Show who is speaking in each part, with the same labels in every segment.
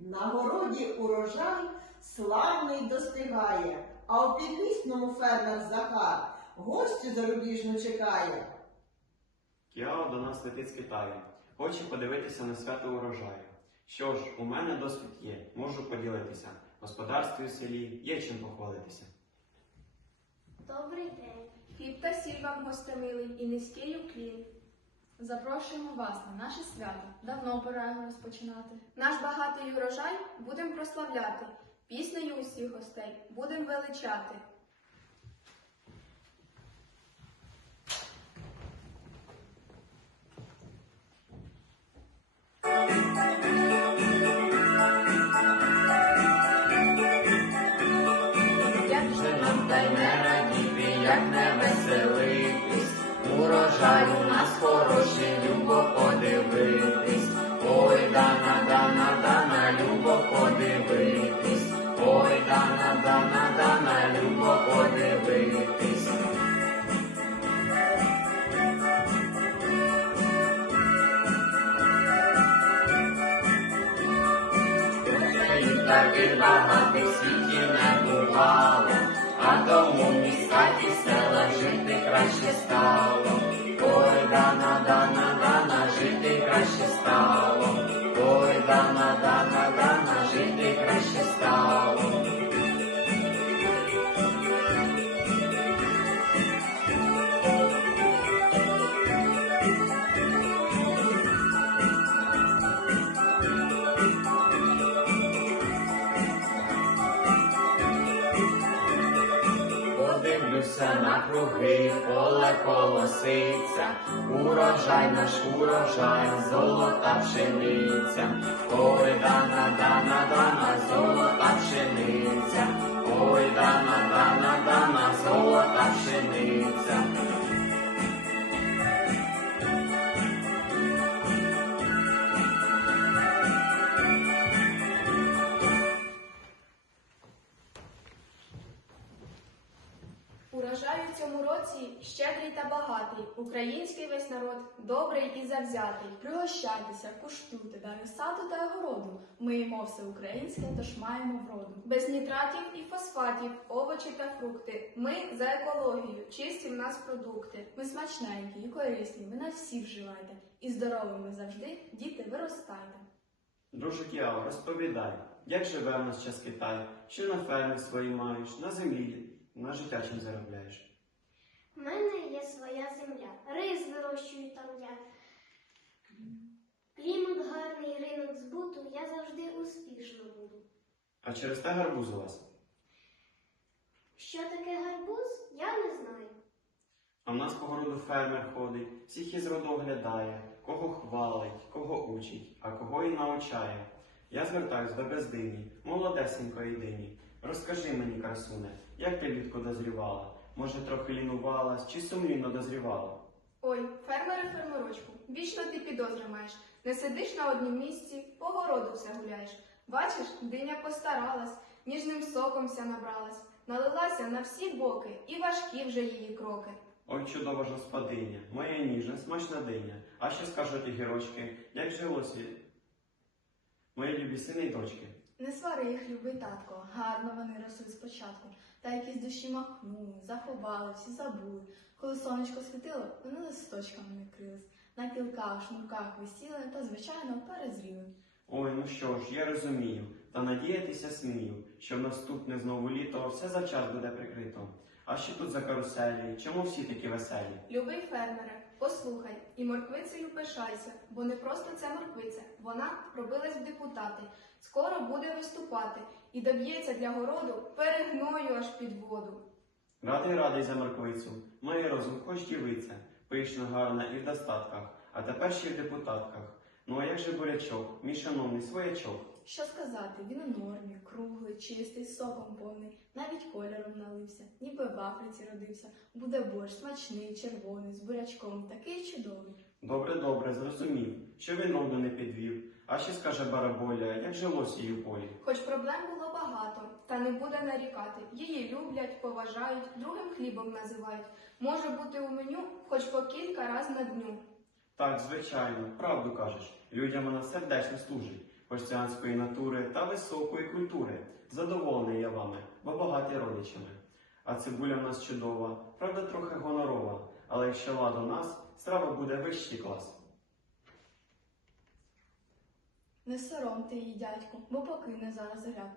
Speaker 1: На городі урожай славний достигає, а у підлісному фермер Захар гостю зарубіжну чекає.
Speaker 2: Кіао до нас летить з Китаю. Хоче подивитися на свято урожаю. Що ж, у мене досвід є, можу поділитися. Господарстві у селі є чим похвалитися.
Speaker 3: Добрий день.
Speaker 4: Хліб та сіль вам гостемилий і низький уклін.
Speaker 5: Запрошуємо вас на наше свято. Давно пора його розпочинати.
Speaker 4: Наш багатий урожай будемо прославляти, піснею усіх гостей будемо величати. І таки Подивлюся на круги, поле колоситься, урожай наш урожай, золота пшениця. Ой, дана, дана, дана, У цьому році щедрий та багатий, український весь народ добрий і завзятий.
Speaker 5: Пригощайтеся, куштуйте дари саду та огороду. Ми їмо все українське, тож маємо вроду.
Speaker 4: Без нітратів і фосфатів, овочі та фрукти. Ми за екологію, чисті в нас продукти.
Speaker 5: Ми смачненькі і корисні, ви нас всі вживайте. І здоровими завжди, діти, виростайте.
Speaker 2: Друже Кіао, розповідай, як живе в нас час Китай, що на фермі свої маєш, на землі, на життя чим заробляєш.
Speaker 3: В мене є своя земля. Рис вирощую там я. Клімат гарний, ринок збуту, я завжди успішно буду.
Speaker 2: А через те гарбуз у вас.
Speaker 3: Що таке гарбуз, я не знаю.
Speaker 2: А в нас по городу фермер ходить, всіх із роду оглядає, кого хвалить, кого учить, а кого і навчає. Я звертаюсь до бездині, молодесенької дині. Розкажи мені, красуне, як ти влітку дозрівала? Може, трохи лінувалась чи сумлінно дозрівала?
Speaker 4: Ой, фермере, фермерочку, вічно ти підозри маєш. Не сидиш на однім місці, по городу все гуляєш. Бачиш, диня постаралась, ніжним соком ся набралась, налилася на всі боки, і важкі вже її кроки.
Speaker 2: Ой, чудова ж господиня, моя ніжна, смачна диня. А що скажуть і гірочки, як жилося? Мої любі сини й дочки.
Speaker 5: Не свари їх, любий татко, гарно вони росли спочатку, та якісь душі махнули, заховали, всі забули. Коли сонечко світило, вони листочками накрились, на кілках, шнурках висіли та, звичайно, перезріли.
Speaker 2: Ой, ну що ж, я розумію, та надіятися смію, що в наступне знову літо все завчас буде прикрито. А що тут за каруселі? Чому всі такі веселі?
Speaker 4: Любий фермере, послухай, і морквицею пишайся, бо не просто ця морквиця, вона пробилась в депутати, скоро буде виступати і доб'ється для городу перегною аж під воду.
Speaker 2: Радий радий за морквицю, має розум хоч дівиця, пишна, гарна і в достатках, а тепер ще й в депутатках. Ну а як же бурячок, мій шановний своячок?
Speaker 5: Що сказати, він у нормі, круглий, чистий, соком повний, навіть кольором налився, ніби в Африці родився. Буде борщ смачний, червоний, з бурячком, такий чудовий.
Speaker 2: Добре, добре, зрозумів, що він роду не підвів. А ще скаже бараболя, як жилося їй у полі.
Speaker 4: Хоч проблем було багато, та не буде нарікати. Її люблять, поважають, другим хлібом називають. Може бути у меню хоч по кілька раз на дню.
Speaker 2: Так, звичайно, правду кажеш. Людям вона сердечно служить. християнської натури та високої культури. Задоволений я вами, бо багаті родичами. А цибуля в нас чудова, правда, трохи гонорова, але якщо лада нас, страва буде вищий клас.
Speaker 5: Не соромте її, дядьку, бо покине зараз заряд.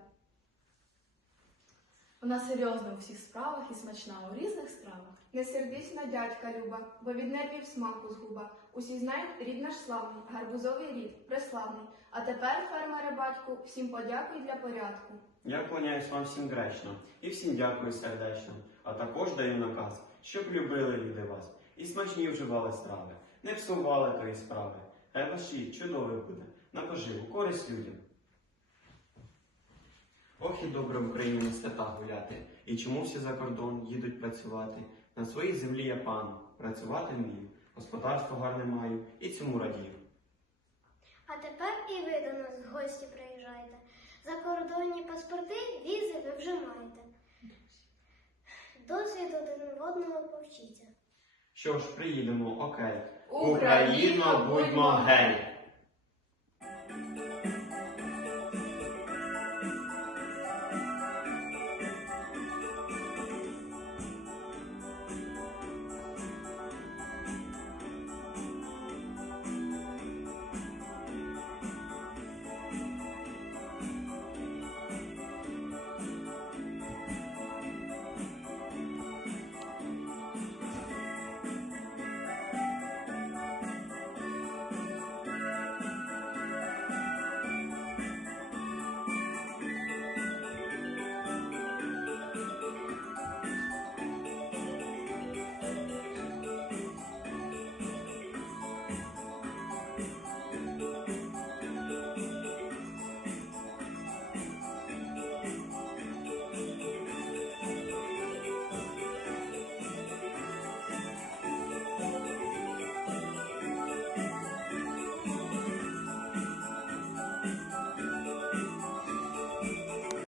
Speaker 5: Вона серйозна у всіх справах і смачна у різних стравах.
Speaker 6: Не сердись на дядька Люба, бо від нервів смаку згуба. Усі знають, рід наш славний, гарбузовий рід, преславний. А тепер, фермере батьку, всім подякуй для порядку.
Speaker 2: Я клоняюсь вам всім гречно і всім дякую сердечно, а також даю наказ, щоб любили люди вас і смачні вживали страви, не псували тої справи. Хай ваші чудовий буде, на поживу, користь людям. Ох і добре в Україні на святах гуляти, і чому всі за кордон їдуть працювати. На своїй землі я пан, працювати вмію, господарство гарне маю і цьому радію.
Speaker 3: А тепер і ви до нас в гості приїжджайте. Закордонні паспорти, візи ви вже маєте. Досвід один в одного повчіться.
Speaker 2: Що ж, приїдемо, окей.
Speaker 6: Україно,
Speaker 2: будьмо гей!